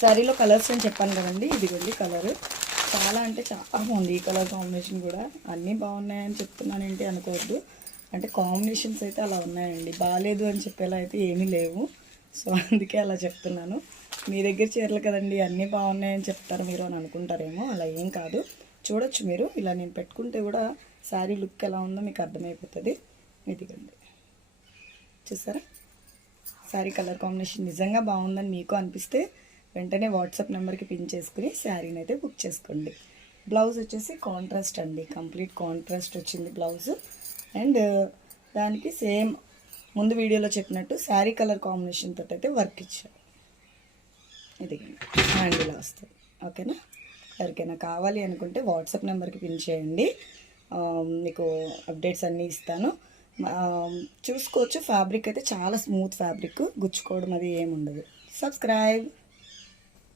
శారీలో కలర్స్ అని చెప్పాను కదండి, ఇదిగోండి కలర్ చాలా అంటే చాలా బాగుంది. ఈ కలర్ కాంబినేషన్ కూడా అన్నీ బాగున్నాయని చెప్తున్నాను ఏంటి అనుకోవద్దు, అంటే కాంబినేషన్స్ అయితే అలా ఉన్నాయండి. బాగాలేదు అని చెప్పేలా అయితే ఏమీ లేవు. సో అందుకే అలా చెప్తున్నాను. మీ దగ్గర చీరలు కదండి అన్నీ బాగున్నాయని చెప్తారు మీరు అని అనుకుంటారేమో, అలా ఏం కాదు. చూడొచ్చు మీరు, ఇలా నేను పెట్టుకుంటే కూడా శారీ లుక్ ఎలా ఉందో మీకు అర్థమైపోతుంది. ఇదిగండి చూసారా, శారీ కలర్ కాంబినేషన్ నిజంగా బాగుందని మీకు అనిపిస్తే వెంటనే వాట్సాప్ నెంబర్కి పిన్ చేసుకుని శారీని అయితే బుక్ చేసుకోండి. బ్లౌజ్ వచ్చేసి కాంట్రాస్ట్ అండి, కంప్లీట్ కాంట్రాస్ట్ వచ్చింది బ్లౌజ్. అండ్ దానికి సేమ్ ముందు వీడియోలో చెప్పినట్టు శారీ కలర్ కాంబినేషన్ తోటి అయితే వర్క్ ఇచ్చారు. ఇది హ్యాండ్ ఇలా వస్తుంది. ఓకేనా, ఎవరికైనా కావాలి అనుకుంటే వాట్సాప్ నెంబర్కి పిన్ చేయండి, మీకు అప్డేట్స్ అన్నీ ఇస్తాను. చూసుకోవచ్చు. ఫ్యాబ్రిక్ అయితే చాలా స్మూత్ ఫ్యాబ్రిక్, గుచ్చుకోవడం అది ఏముండదు. సబ్స్క్రైబ్.